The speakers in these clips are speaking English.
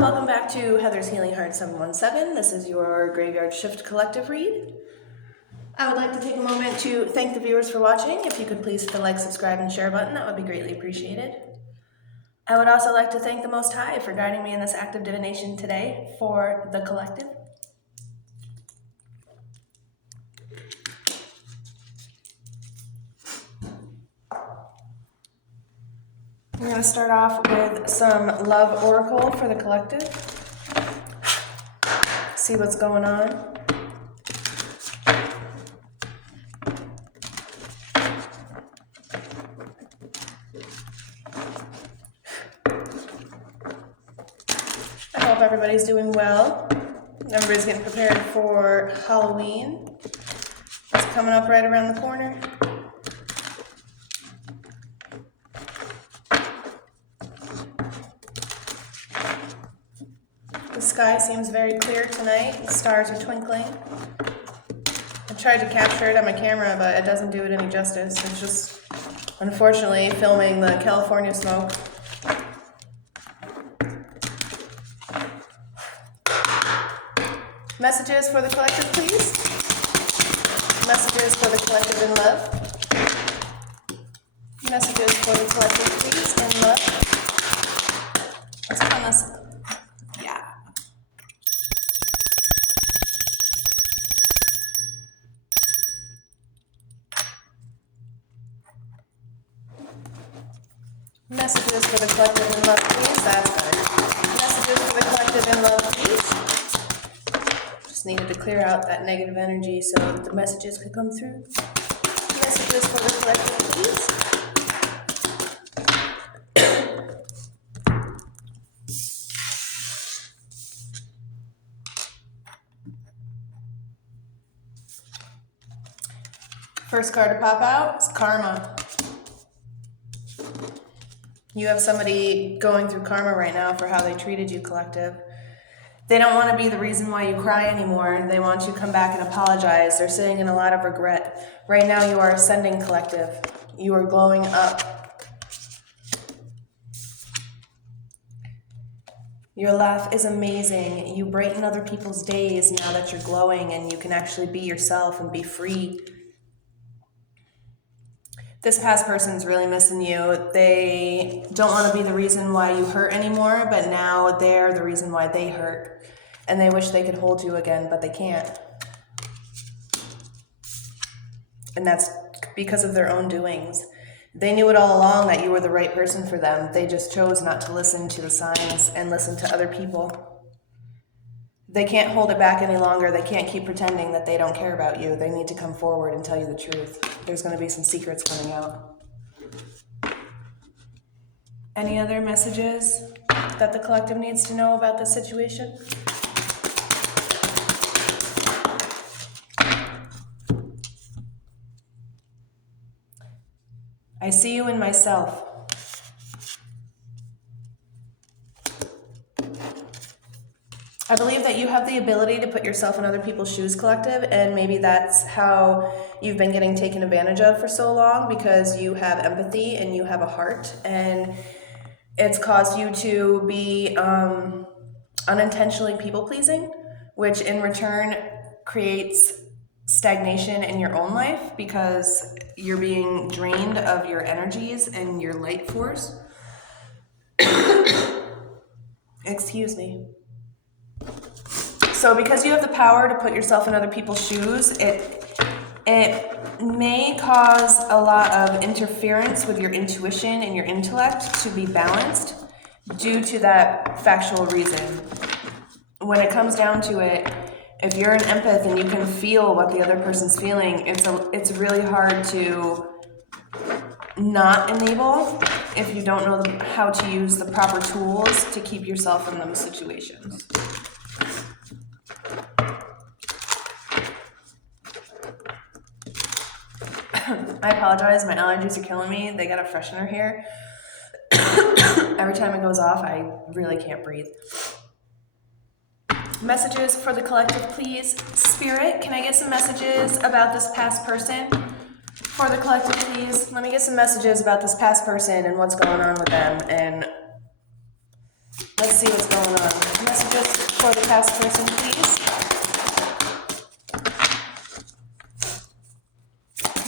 Welcome back to Heather's Healing Heart 717. This is your Graveyard Shift Collective read. I would like to take a moment to thank the viewers for watching. If you could please hit the like, subscribe, and share button, that would be greatly appreciated. I would also like to thank the Most High for guiding me in this act of divination today for the collective. I'm going to start off with some love oracle for the collective. See what's going on. I hope everybody's doing well. Everybody's getting prepared for Halloween. It's coming up right around the corner. The sky seems very clear tonight. The stars are twinkling. I tried to capture it on my camera, but it doesn't do it any justice. It's just, unfortunately, filming the California smoke. Messages for the collective, please. Messages for the collective in love. Messages for the collective, please, in love. Let's turn this. Yeah. Messages for the collective in love, please. That's good. Messages for the collective in love, please. Just needed to clear out that negative energy so that the messages could come through. Messages for the collective, please. First card to pop out is Karma. You have somebody going through karma right now for how they treated you, collective. They don't want to be the reason why you cry anymore. They want you to come back and apologize. They're sitting in a lot of regret. Right now you are ascending, collective. You are glowing up. Your laugh is amazing. You brighten other people's days now that you're glowing and you can actually be yourself and be free. This past person's really missing you. They don't want to be the reason why you hurt anymore, but now they're the reason why they hurt. And they wish they could hold you again, but they can't. And that's because of their own doings. They knew it all along that you were the right person for them. They just chose not to listen to the signs and listen to other people. They can't hold it back any longer. They can't keep pretending that they don't care about you. They need to come forward and tell you the truth. There's going to be some secrets coming out. Any other messages that the collective needs to know about this situation? I see you in myself. I believe that you have the ability to put yourself in other people's shoes, collective, and maybe that's how you've been getting taken advantage of for so long, because you have empathy and you have a heart, and it's caused you to be unintentionally people-pleasing, which in return creates stagnation in your own life because you're being drained of your energies and your light force. Excuse me. So because you have the power to put yourself in other people's shoes, it may cause a lot of interference with your intuition and your intellect to be balanced due to that factual reason. When it comes down to it, if you're an empath and you can feel what the other person's feeling, it's really hard to not enable if you don't know how to use the proper tools to keep yourself in those situations. I apologize, my allergies are killing me. They got a freshener here. Every time it goes off, I really can't breathe. Messages for the collective, please. Spirit, can I get some messages about this past person? For the collective, please. Let me get some messages about this past person and what's going on with them and Let's see what's going on. Messages for the past person, please.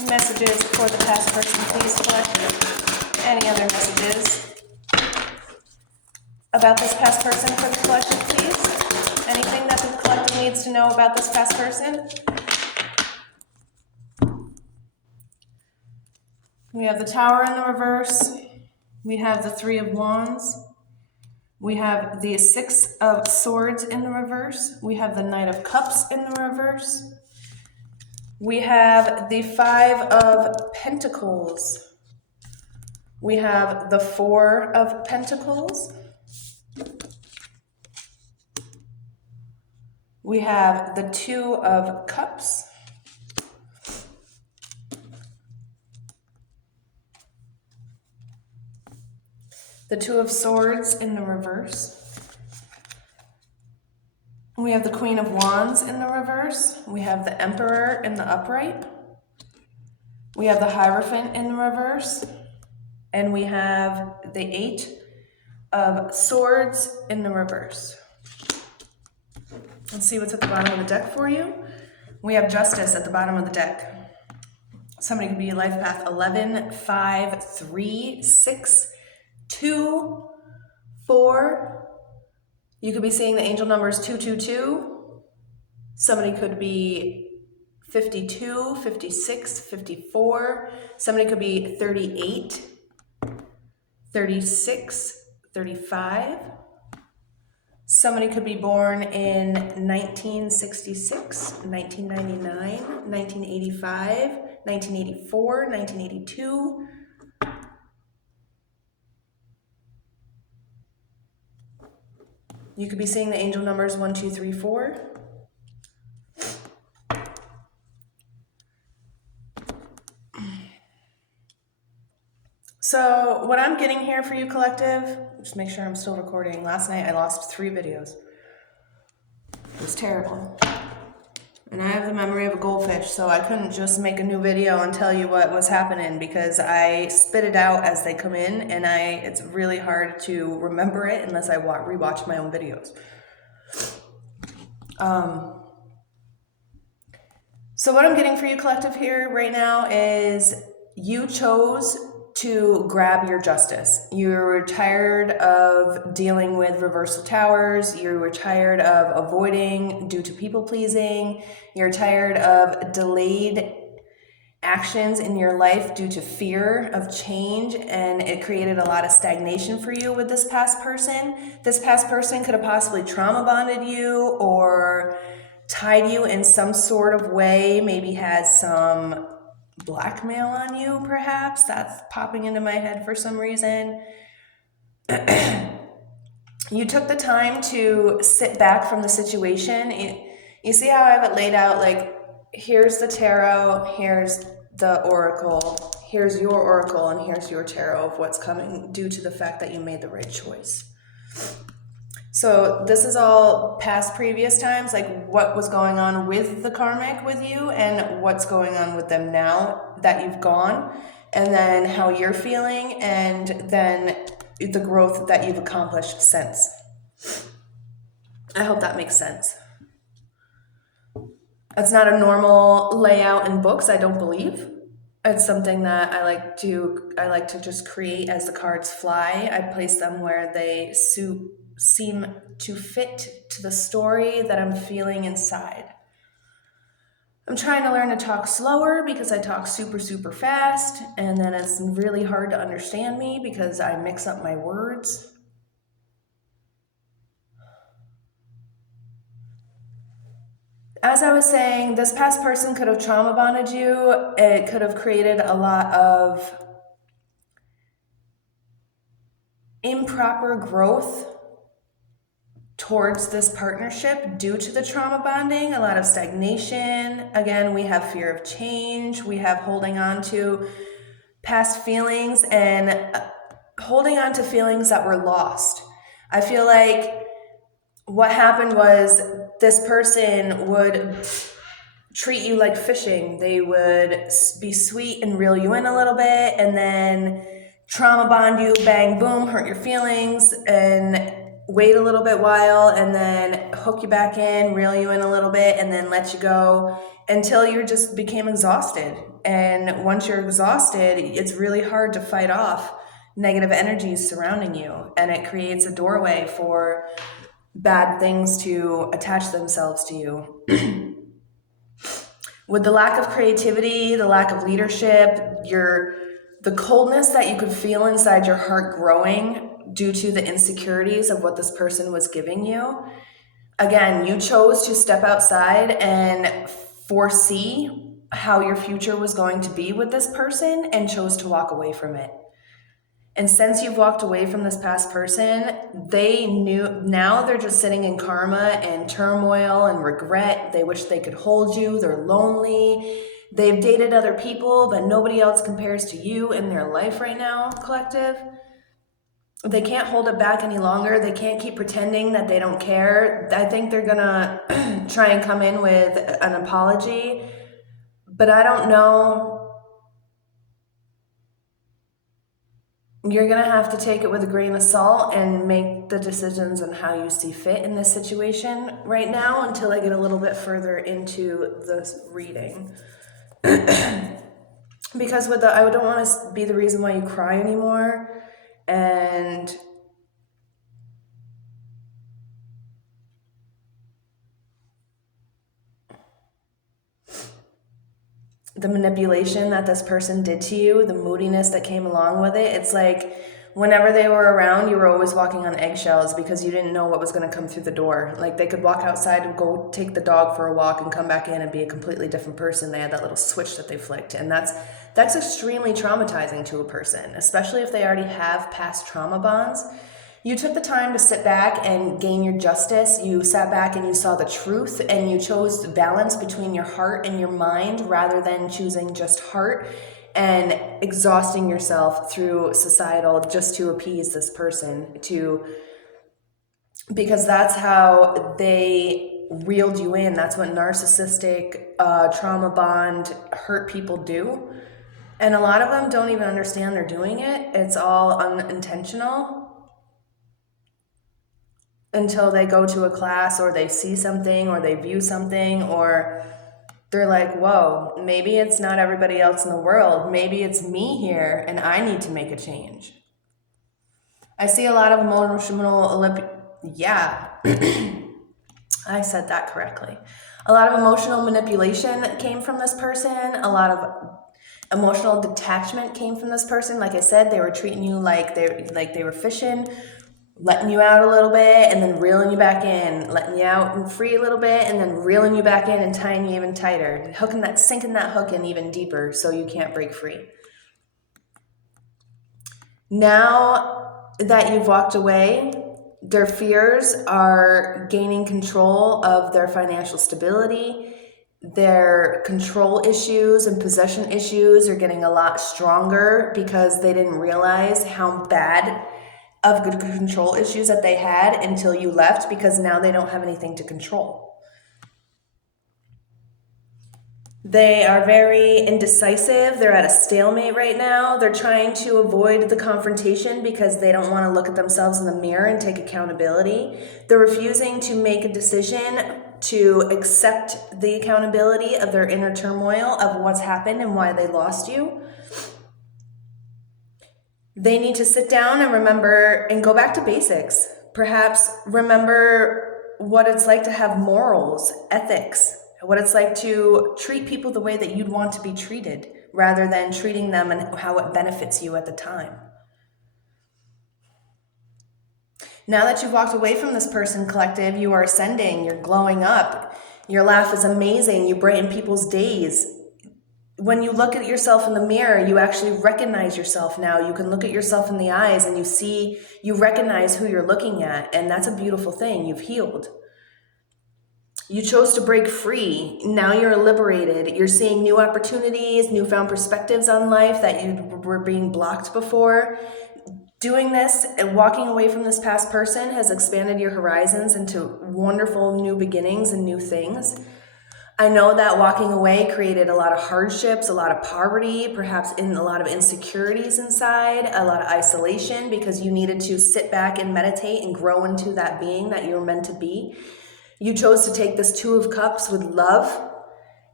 Messages for the past person, please, collective. Any other messages about this past person for the collective, please? Anything that the collective needs to know about this past person? We have the Tower in the reverse. We have the Three of Wands. We have the Six of Swords in the reverse. We have the Knight of Cups in the reverse. We have the Five of Pentacles. We have the Four of Pentacles. We have the Two of Cups. The Two of Swords in the reverse. We have the Queen of Wands in the reverse. We have the Emperor in the upright. We have the Hierophant in the reverse. And we have the Eight of Swords in the reverse. Let's see what's at the bottom of the deck for you. We have Justice at the bottom of the deck. Somebody could be life path 11, 5, 3, 6, 2, 4. You could be seeing the angel numbers 222. Somebody could be 52, 56, 54. Somebody could be 38, 36, 35. Somebody could be born in 1966, 1999, 1985, 1984, 1982. You could be seeing the angel numbers 1, 2, 3, 4. So what I'm getting here for you, collective, just make sure I'm still recording. Last night I lost 3 videos. It was terrible. And I have the memory of a goldfish, so I couldn't just make a new video and tell you what was happening because I spit it out as they come in, and it's really hard to remember it unless I rewatch my own videos. So what I'm getting for you, collective, here right now is you chose to grab your justice. You were tired of dealing with reversal towers. You were tired of avoiding due to people pleasing. You're tired of delayed actions in your life due to fear of change, and it created a lot of stagnation for you with this past person. This past person could have possibly trauma bonded you or tied you in some sort of way, maybe has some blackmail on you, perhaps. That's popping into my head for some reason. You took the time to sit back from the situation. You see how I have it laid out, like, here's the tarot, here's the oracle, here's your oracle, and here's your tarot of what's coming due to the fact that you made the right choice. So this is all past previous times, like what was going on with the karmic with you and what's going on with them now that you've gone, and then how you're feeling, and then the growth that you've accomplished since. I hope that makes sense. It's not a normal layout in books, I don't believe. It's something that I like to just create as the cards fly. I place them where they seem to fit to the story that I'm feeling inside. I'm trying to learn to talk slower because I talk super, super fast, and then it's really hard to understand me because I mix up my words. As I was saying, this past person could have trauma bonded you. It could have created a lot of improper growth towards this partnership due to the trauma bonding, a lot of stagnation. Again, we have fear of change. We have holding on to past feelings and holding on to feelings that were lost. I feel like what happened was this person would treat you like fishing. They would be sweet and reel you in a little bit, and then trauma bond you, bang, boom, hurt your feelings, and wait a little bit while, and then hook you back in, reel you in a little bit, and then let you go until you just became exhausted. And once you're exhausted, it's really hard to fight off negative energies surrounding you, and it creates a doorway for bad things to attach themselves to you. With the lack of creativity, the lack of leadership, the coldness that you could feel inside your heart growing due to the insecurities of what this person was giving you. Again, you chose to step outside and foresee how your future was going to be with this person and chose to walk away from it. And since you've walked away from this past person, they knew, now they're just sitting in karma and turmoil and regret. They wish they could hold you. They're lonely. They've dated other people, but nobody else compares to you in their life right now, collective. They can't hold it back any longer. They can't keep pretending that they don't care. I think they're gonna try and come in with an apology, but I don't know. You're gonna have to take it with a grain of salt and make the decisions on how you see fit in this situation right now until I get a little bit further into this reading. Because I don't want to be the reason why you cry anymore. And the manipulation that this person did to you, the moodiness that came along with it, it's like whenever they were around, you were always walking on eggshells because you didn't know what was going to come through the door. Like they could walk outside and go take the dog for a walk and come back in and be a completely different person. They had that little switch that they flicked. And that's extremely traumatizing to a person, especially if they already have past trauma bonds. You took the time to sit back and gain your justice. You sat back and you saw the truth, and you chose balance between your heart and your mind rather than choosing just heart and exhausting yourself through societal just to appease this person, because that's how they reeled you in. That's what narcissistic trauma bond hurt people do. And a lot of them don't even understand they're doing it. It's all unintentional until they go to a class or they see something or they view something, or they're like, whoa, maybe it's not everybody else in the world. Maybe it's me here and I need to make a change. I see a lot of I said that correctly. A lot of emotional manipulation came from this person. A lot of emotional detachment came from this person. Like I said, they were treating you like they were fishing, letting you out a little bit and then reeling you back in, letting you out and free a little bit and then reeling you back in and tying you even tighter, sinking that hook in even deeper so you can't break free. Now that you've walked away, their fears are gaining control of their financial stability. Their control issues and possession issues are getting a lot stronger because they didn't realize how bad of good control issues that they had until you left, because now they don't have anything to control. They are very indecisive. They're at a stalemate right now. They're trying to avoid the confrontation because they don't want to look at themselves in the mirror and take accountability. They're refusing to make a decision to accept the accountability of their inner turmoil of what's happened and why they lost you. They need to sit down and remember and go back to basics. Perhaps remember what it's like to have morals, ethics, what it's like to treat people the way that you'd want to be treated rather than treating them and how it benefits you at the time. Now that you've walked away from this person, collective, you are ascending, you're glowing up, your laugh is amazing, you brighten people's days. When you look at yourself in the mirror, you actually recognize yourself now. You can look at yourself in the eyes and you recognize who you're looking at, and that's a beautiful thing. You've healed. You chose to break free. Now you're liberated. You're seeing new opportunities, newfound perspectives on life that you were being blocked before. Doing this and walking away from this past person has expanded your horizons into wonderful new beginnings and new things. I know that walking away created a lot of hardships, a lot of poverty, perhaps in a lot of insecurities inside, a lot of isolation, because you needed to sit back and meditate and grow into that being that you're meant to be. You chose to take this Two of Cups with love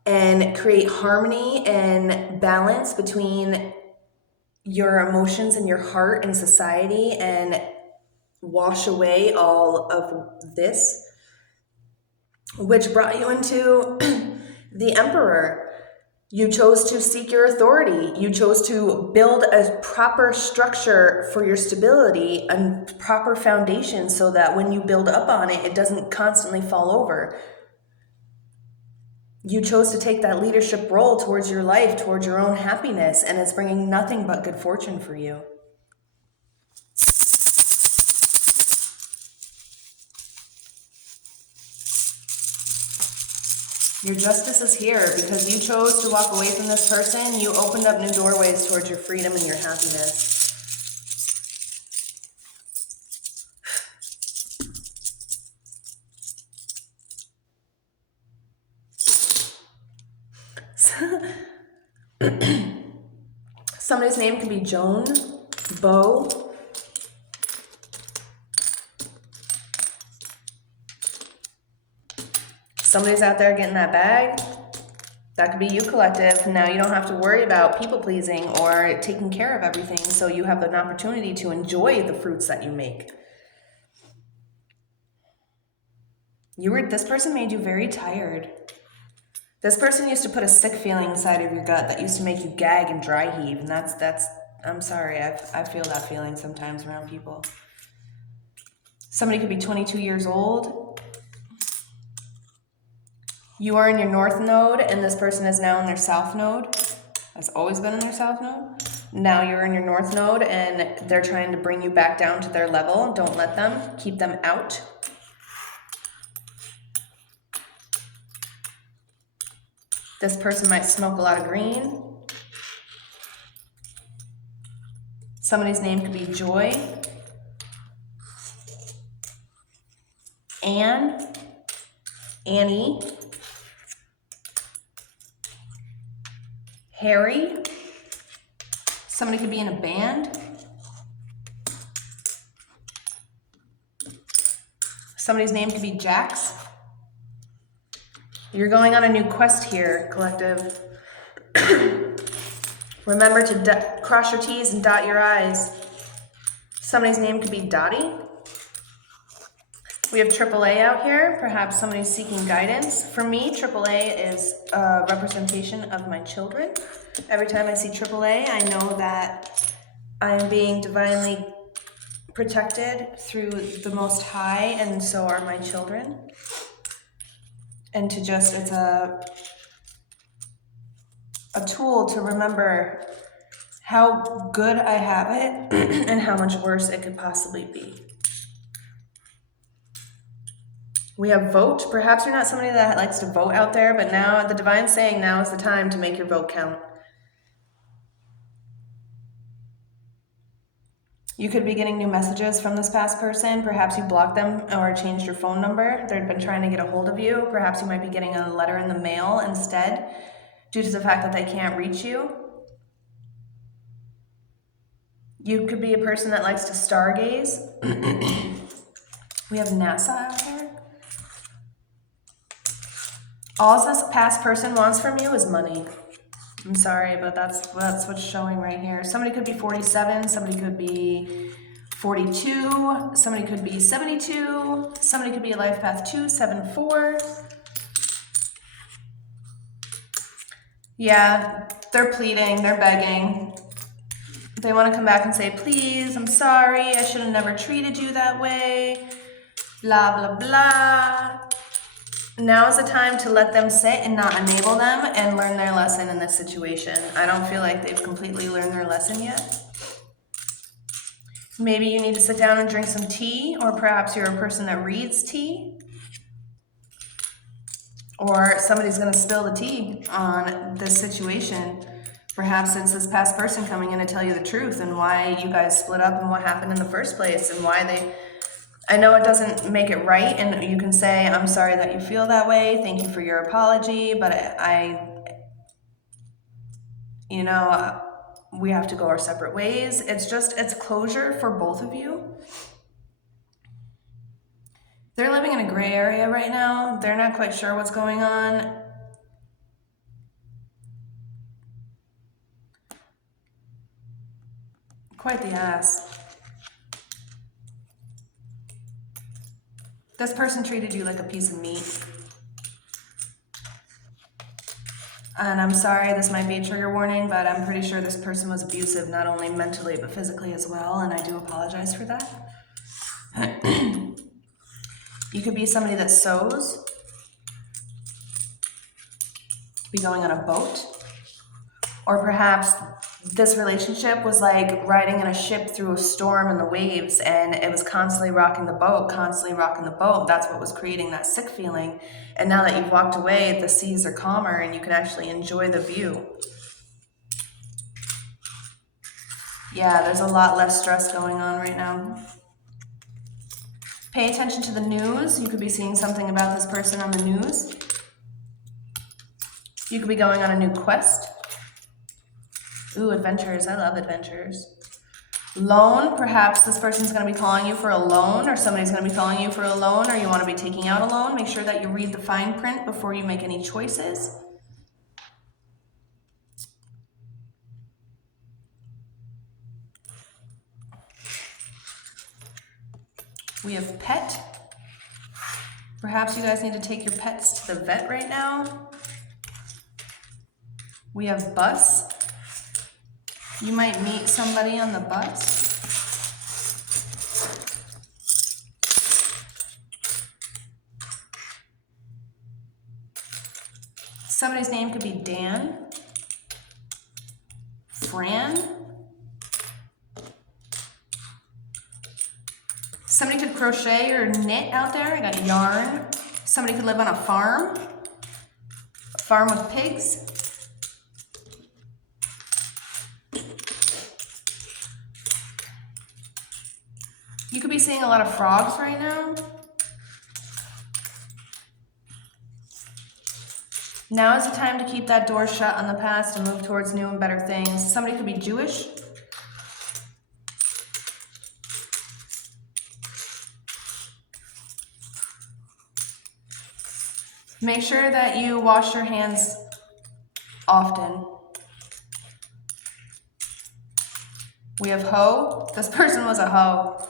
and create harmony and balance between your emotions and your heart and society, and wash away all of this, which brought you into the Emperor. You chose to seek your authority. You chose to build a proper structure for your stability, a proper foundation, so that when you build up on it, it doesn't constantly fall over. You chose to take that leadership role towards your life, towards your own happiness, and it's bringing nothing but good fortune for you. Your justice is here because you chose to walk away from this person. You opened up new doorways towards your freedom and your happiness. Somebody's name could be Joan, Bo. Somebody's out there getting that bag. That could be you, collective. Now you don't have to worry about people pleasing or taking care of everything, so you have an opportunity to enjoy the fruits that you make. This person made you very tired. This person used to put a sick feeling inside of your gut that used to make you gag and dry heave, and that's I'm sorry, I feel that feeling sometimes around people. Somebody could be 22 years old. You are in your north node, and this person is now in their south node. Has always been in their south node. Now you're in your north node, and they're trying to bring you back down to their level. Don't let them. Keep them out. This person might smoke a lot of green. Somebody's name could be Joy, Anne, Annie, Harry. Somebody could be in a band. Somebody's name could be Jax. You're going on a new quest here, collective. Remember to cross your T's and dot your I's. Somebody's name could be Dottie. We have AAA out here. Perhaps somebody's seeking guidance. For me, AAA is a representation of my children. Every time I see AAA, I know that I am being divinely protected through the Most High, and so are my children. And it's a tool to remember how good I have it and how much worse it could possibly be. We have vote. Perhaps you're not somebody that likes to vote out there, but now the divine's saying now is the time to make your vote count. You could be getting new messages from this past person. Perhaps you blocked them or changed your phone number. They've been trying to get a hold of you. Perhaps you might be getting a letter in the mail instead, due to the fact that they can't reach you. You could be a person that likes to stargaze. We have NASA out here. All this past person wants from you is money. I'm sorry, but that's what's showing right here. Somebody could be 47, somebody could be 42, somebody could be 72, somebody could be a life path 274. Yeah, they're pleading, they're begging. They want to come back and say, please, I'm sorry, I should have never treated you that way, blah, blah, blah. Now is the time to let them sit and not enable them and learn their lesson in this situation. I don't feel like they've completely learned their lesson yet. Maybe you need to sit down and drink some tea, or perhaps you're a person that reads tea. Or somebody's going to spill the tea on this situation. Perhaps it's this past person coming in to tell you the truth and why you guys split up and what happened in the first place and why they I know it doesn't make it right, and you can say, I'm sorry that you feel that way. Thank you for your apology, but we have to go our separate ways. It's closure for both of you. They're living in a gray area right now. They're not quite sure what's going on. Quite the ass. This person treated you like a piece of meat. And I'm sorry, this might be a trigger warning, but I'm pretty sure this person was abusive, not only mentally, but physically as well, and I do apologize for that. You could be somebody that sews, be going on a boat, or perhaps this relationship was like riding in a ship through a storm and the waves, and it was constantly rocking the boat, That's what was creating that sick feeling. And now that you've walked away, the seas are calmer and you can actually enjoy the view. Yeah, there's a lot less stress going on right now. Pay attention to the news. You could be seeing something about this person on the news. You could be going on a new quest. Ooh, adventures. I love adventures. Loan. Perhaps this person's going to be calling you for a loan, or somebody's going to be calling you for a loan, or you want to be taking out a loan. Make sure that you read the fine print before you make any choices. We have pet. Perhaps you guys need to take your pets to the vet right now. We have bus. You might meet somebody on the bus. Somebody's name could be Dan, Fran. Somebody could crochet or knit out there. I got yarn. Somebody could live on a farm with pigs. You could be seeing a lot of frogs right now. Now is the time to keep that door shut on the past and move towards new and better things. Somebody could be Jewish. Make sure that you wash your hands often. We have hoe. This person was a hoe.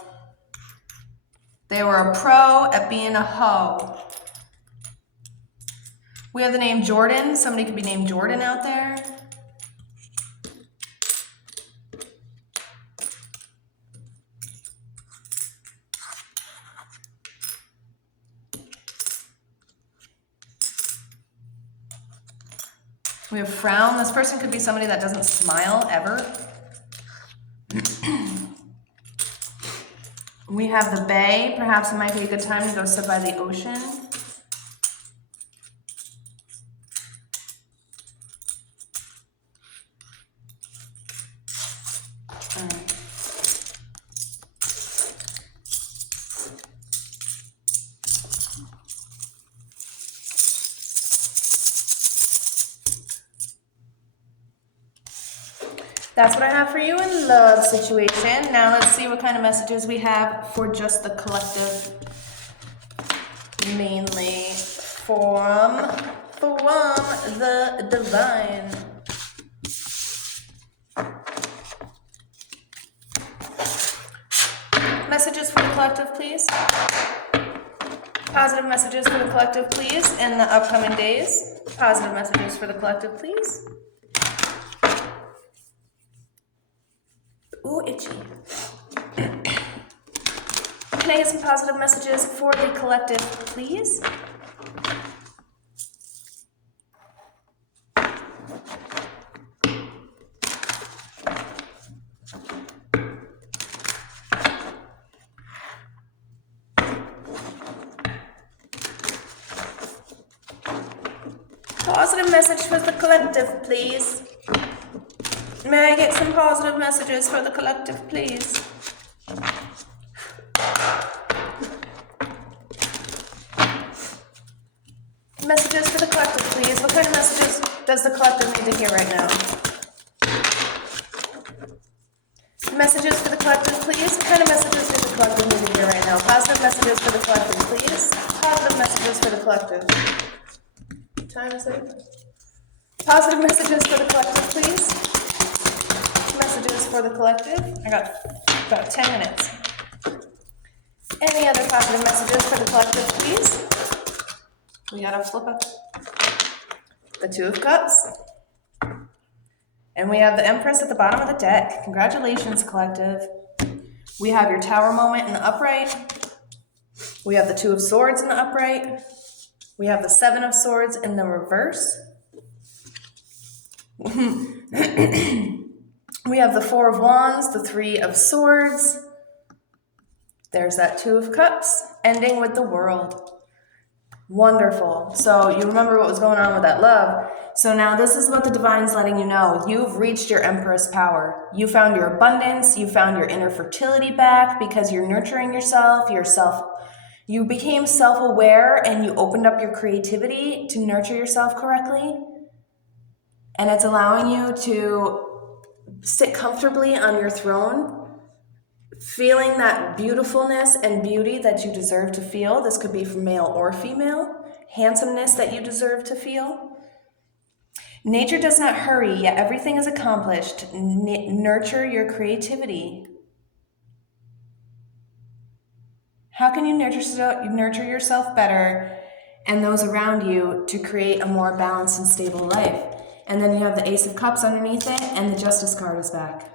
They were a pro at being a hoe. We have the name Jordan. Somebody could be named Jordan out there. We have frown. This person could be somebody that doesn't smile ever. We have the bay. Perhaps it might be a good time to go sit by the ocean. That's what I have for you in love situation. Now let's see what kind of messages we have for just the collective. Mainly from the divine. Messages for the collective, please. Positive messages for the collective, please, in the upcoming days. Positive messages for the collective, please. Ooh, itchy. Can I get some positive messages for the collective, please? Positive message for the collective, please. May I get some positive messages for the collective, please? does the collective need to hear right now? Messages for the collective, please. What kind of messages does the collective need to hear right now? Positive messages for the collective, please. Positive messages for the collective. What time is it? Positive messages for the collective, please. Messages for the collective. I got about 10 minutes. Any other positive messages for the collective, please? We gotta flip up the Two of Cups. And we have the Empress at the bottom of the deck. Congratulations, collective. We have your Tower moment in the upright. We have the Two of Swords in the upright. We have the Seven of Swords in the reverse. We have the Four of Wands, the Three of Swords. There's that Two of Cups, ending with the World. Wonderful. So you remember what was going on with that love. So now this is what the divine's letting you know. You've reached your Empress power. You found your abundance. You found your inner fertility back because you're nurturing yourself. You became self-aware and you opened up your creativity to nurture yourself correctly. And it's allowing you to sit comfortably on your throne, feeling that beautifulness and beauty that you deserve to feel. This could be from male or female. Handsomeness that you deserve to feel. Nature does not hurry, yet everything is accomplished. Nurture your creativity. How can you nurture yourself better and those around you to create a more balanced and stable life? And then you have the Ace of Cups underneath it, and the Justice card is back.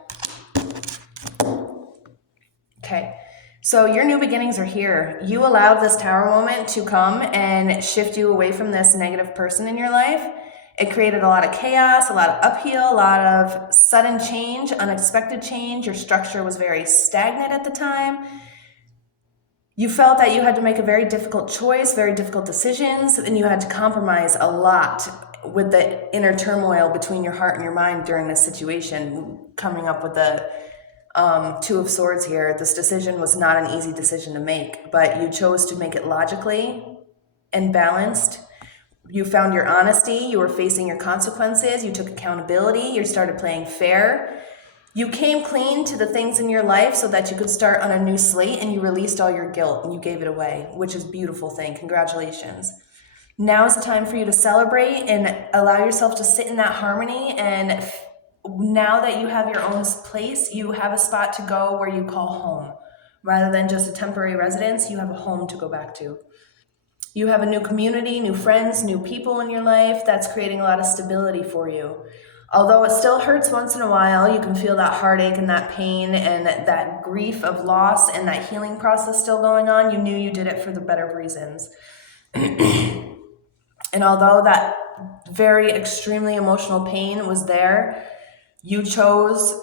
Okay, so your new beginnings are here. You allowed this Tower moment to come and shift you away from this negative person in your life. It created a lot of chaos, a lot of upheaval, a lot of sudden change, unexpected change. Your structure was very stagnant at the time. You felt that you had to make a very difficult choice, very difficult decisions, and you had to compromise a lot with the inner turmoil between your heart and your mind during this situation. Coming up with the Two of Swords here, this decision was not an easy decision to make, but you chose to make it logically and balanced. You found your honesty, you were facing your consequences, you took accountability, you started playing fair. You came clean to the things in your life so that you could start on a new slate, and you released all your guilt and you gave it away, which is a beautiful thing. Congratulations. Now is the time for you to celebrate and allow yourself to sit in that harmony. And now that you have your own place, you have a spot to go where you call home. Rather than just a temporary residence, you have a home to go back to. You have a new community, new friends, new people in your life. That's creating a lot of stability for you. Although it still hurts once in a while, you can feel that heartache and that pain and that grief of loss and that healing process still going on. You knew you did it for the better reasons. And although that very extremely emotional pain was there, you chose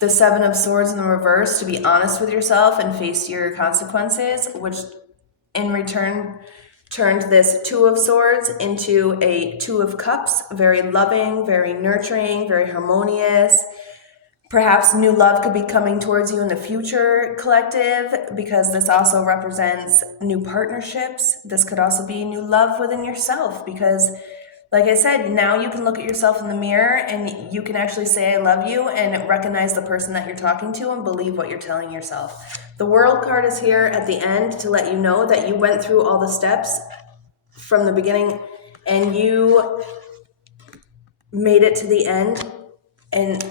the Seven of Swords in the reverse to be honest with yourself and face your consequences, which in return turned this Two of Swords into a Two of Cups, very loving, very nurturing, very harmonious. Perhaps new love could be coming towards you in the future, collective, because this also represents new partnerships. This could also be new love within yourself because, like I said, now you can look at yourself in the mirror and you can actually say, I love you, and recognize the person that you're talking to and believe what you're telling yourself. The World card is here at the end to let you know that you went through all the steps from the beginning and you made it to the end and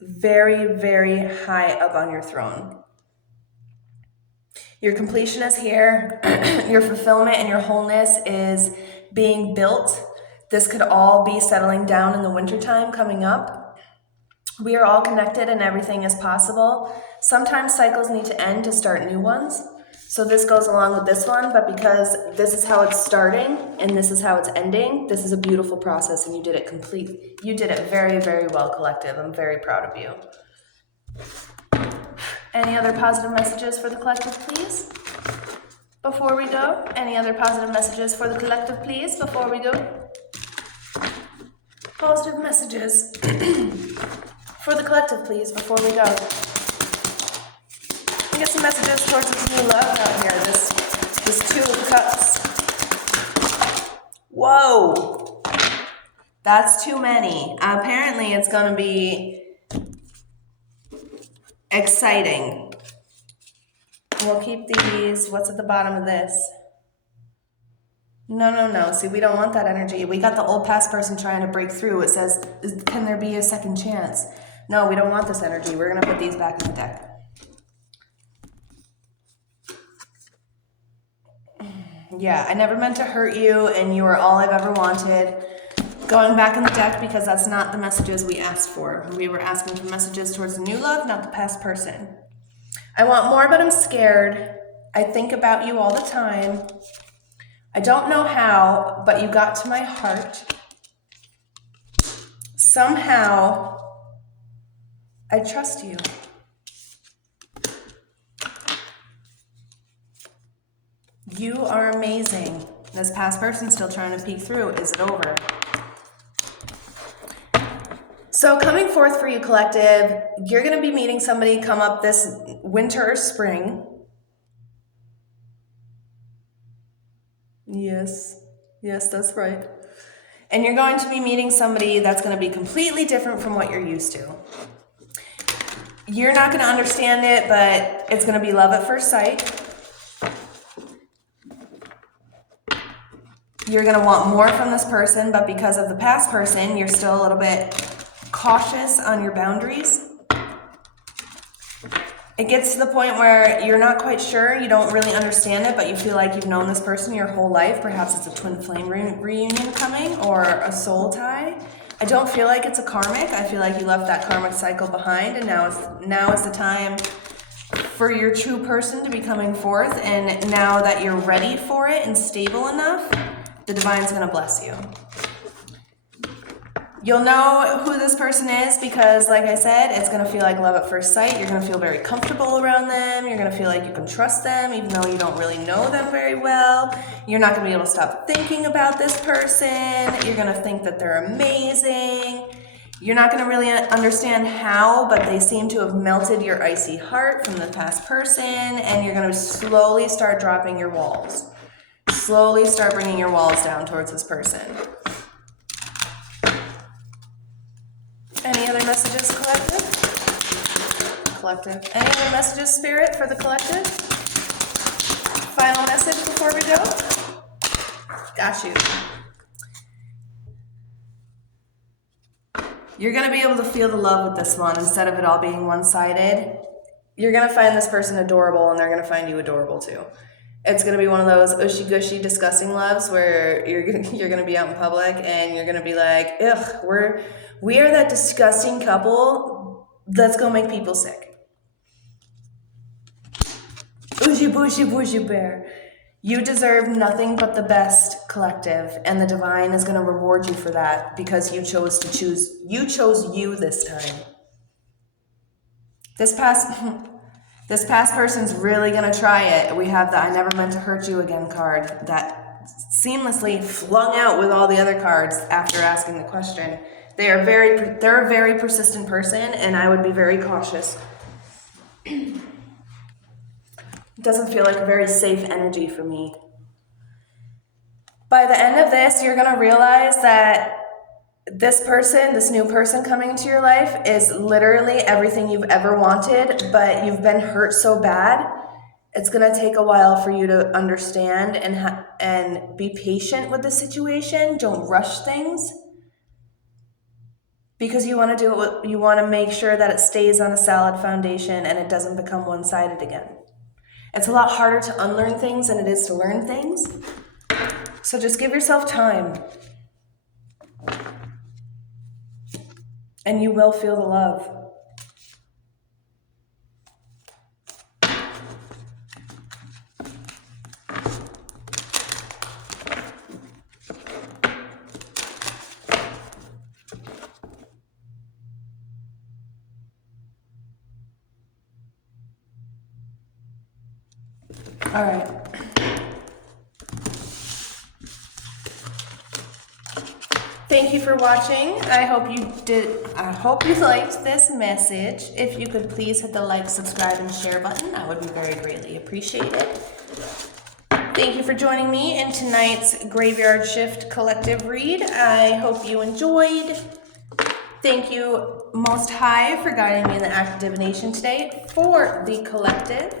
very, very high up on your throne. Your completion is here. Your fulfillment and your wholeness is being built. This could all be settling down in the wintertime coming up. We are all connected and everything is possible. Sometimes cycles need to end to start new ones. So this goes along with this one, but because this is how it's starting and this is how it's ending, this is a beautiful process and you did it completely. You did it very, very well, collective. I'm very proud of you. Any other positive messages for the collective, please? Before we go, any other positive messages for the collective, please, before we go? Positive messages for the collective, please, before we go. Get some messages towards this new love out here, this Two of Cups. Whoa! That's too many. Apparently it's going to be exciting. We'll keep these. What's at the bottom of this? No. See, we don't want that energy. We got the old past person trying to break through. It says, can there be a second chance? No, we don't want this energy. We're going to put these back in the deck. Yeah, I never meant to hurt you, and you are all I've ever wanted. Going back in the deck because that's not the messages we asked for. We were asking for messages towards the new love, not the past person. I want more, but I'm scared. I think about you all the time. I don't know how, but you got to my heart. Somehow, I trust you. You are amazing. This past person's still trying to peek through. Is it over? So coming forth for you, collective, you're going to be meeting somebody come up this winter or spring. Yes, that's right. And you're going to be meeting somebody that's going to be completely different from what you're used to. You're not going to understand it, but it's going to be love at first sight. You're going to want more from this person, but because of the past person, you're still a little bit cautious on your boundaries. It gets to the point where you're not quite sure, you don't really understand it, but you feel like you've known this person your whole life. Perhaps it's a twin flame reunion coming or a soul tie. I don't feel like it's a karmic. I feel like you left that karmic cycle behind, and now is the time for your true person to be coming forth. And now that you're ready for it and stable enough, the divine's going to bless you. You'll know who this person is because, like I said, it's going to feel like love at first sight. You're going to feel very comfortable around them. You're going to feel like you can trust them even though you don't really know them very well. You're not going to be able to stop thinking about this person. You're going to think that they're amazing. You're not going to really understand how, but they seem to have melted your icy heart from the past person, and you're going to slowly start dropping your walls. Slowly start bringing your walls down towards this person. Any other messages, collective? Any other messages, spirit, for the collective? Final message before we go? Got you. You're going to be able to feel the love with this one instead of it all being one-sided. You're going to find this person adorable, and they're going to find you adorable too. It's going to be one of those ushy-gushy, disgusting loves where you're going to be out in public and you're going to be like, ugh, we are that disgusting couple that's going to make people sick. Ushy, bushy, bushy bear. You deserve nothing but the best, collective, and the divine is going to reward you for that because you chose you this time. This past person's really going to try it. We have the I never meant to hurt you again card that seamlessly flung out with all the other cards after asking the question. They're a very persistent person, and I would be very cautious. It doesn't feel like a very safe energy for me. By the end of this, you're going to realize that this new person coming into your life is literally everything you've ever wanted, but you've been hurt so bad. It's going to take a while for you to understand and be patient with the situation. Don't rush things because you want to make sure that it stays on a solid foundation and it doesn't become one-sided again. It's a lot harder to unlearn things than it is to learn things. So just give yourself time. And you will feel the love. All right. Thank you for watching. I hope you liked this message. If you could please hit the like, subscribe, and share button, that would be very greatly appreciated. Thank you for joining me in tonight's Graveyard Shift Collective read. I hope you enjoyed. Thank you, Most High, for guiding me in the act of divination today for the collective.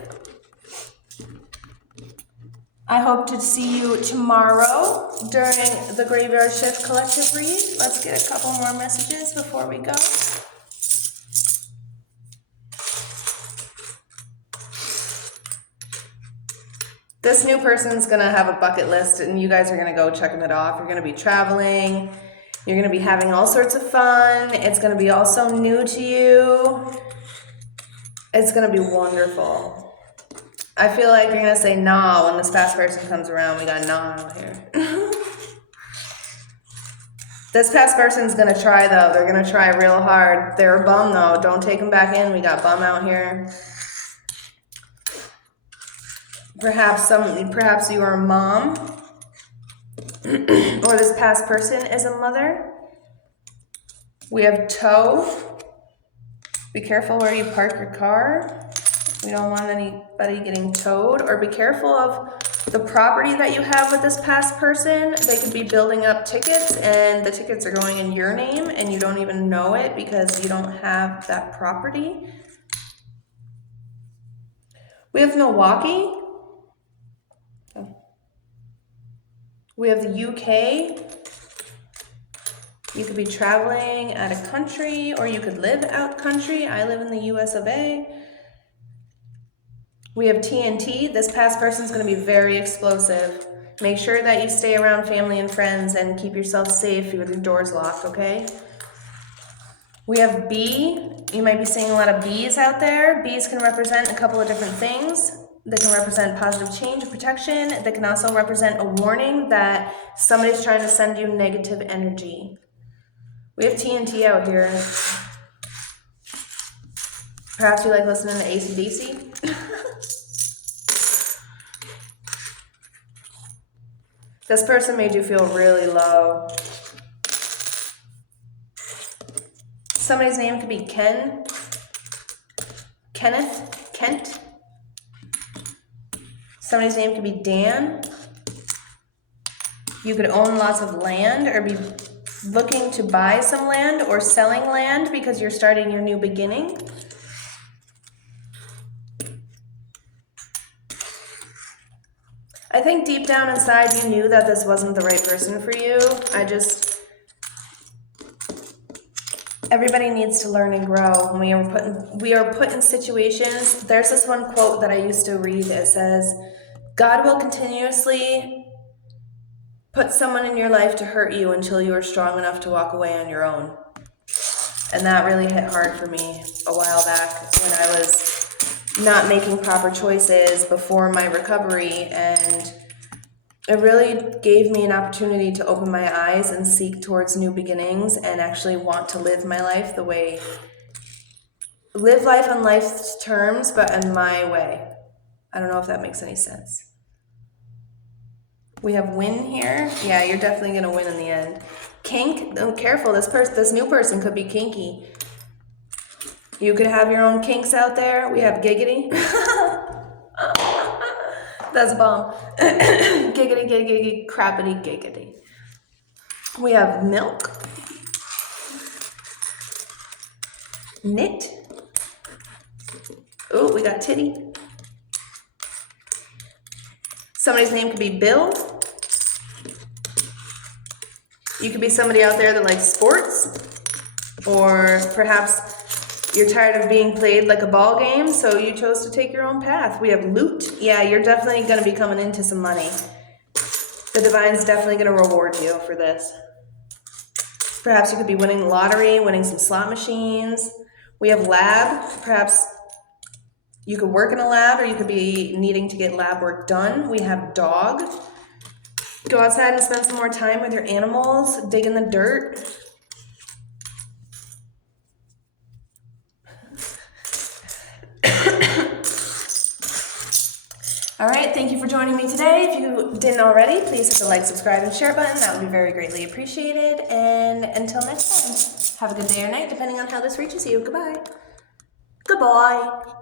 I hope to see you tomorrow during the Graveyard Shift Collective read. Let's get a couple more messages before we go. This new person's going to have a bucket list, and you guys are going to go checking it off. You're going to be traveling. You're going to be having all sorts of fun. It's going to be all so new to you. It's going to be wonderful. I feel like you're going to say nah when this past person comes around. We got nah out here. This past person's going to try, though. They're going to try real hard. They're a bum, though. Don't take them back in. We got bum out here. Perhaps you are a mom, or this past person is a mother. We have tow. Be careful where you park your car. We don't want anybody getting towed. Or be careful of the property that you have with this past person. They could be building up tickets, and the tickets are going in your name, and you don't even know it because you don't have that property. We have Milwaukee. We have the UK. You could be traveling out of country, or you could live out country. I live in the US of A. We have TNT. This past person is going to be very explosive. Make sure that you stay around family and friends and keep yourself safe with your doors locked, okay? We have B. You might be seeing a lot of Bs out there. Bs can represent a couple of different things. They can represent positive change and protection. They can also represent a warning that somebody's trying to send you negative energy. We have TNT out here. Perhaps you like listening to AC/DC. This person made you feel really low. Somebody's name could be Ken, Kenneth, Kent. Somebody's name could be Dan. You could own lots of land or be looking to buy some land or selling land because you're starting your new beginning. I think deep down inside you knew that this wasn't the right person for you. Everybody needs to learn and grow. We are put in situations. There's this one quote that I used to read. It says, God will continuously put someone in your life to hurt you until you are strong enough to walk away on your own. And that really hit hard for me a while back when I was not making proper choices before my recovery, and it really gave me an opportunity to open my eyes and seek towards new beginnings and actually want to live my life live life on life's terms, but in my way. I don't know if that makes any sense. We have win here. Yeah, you're definitely going to win in the end. Kink, oh, careful, this new person could be kinky. You could have your own kinks out there. We have giggity. That's a bomb. Giggity, giggity, crappity, giggity. We have milk. Knit. Oh, we got titty. Somebody's name could be Bill. You could be somebody out there that likes sports, or perhaps you're tired of being played like a ball game, so you chose to take your own path. We have loot. Yeah, you're definitely going to be coming into some money. The divine's definitely going to reward you for this. Perhaps you could be winning the lottery, winning some slot machines. We have lab. Perhaps you could work in a lab, or you could be needing to get lab work done. We have dog. Go outside and spend some more time with your animals, dig in the dirt. All right, thank you for joining me today. If you didn't already, please hit the like, subscribe, and share button. That would be very greatly appreciated. And until next time, have a good day or night, depending on how this reaches you. Goodbye. Goodbye.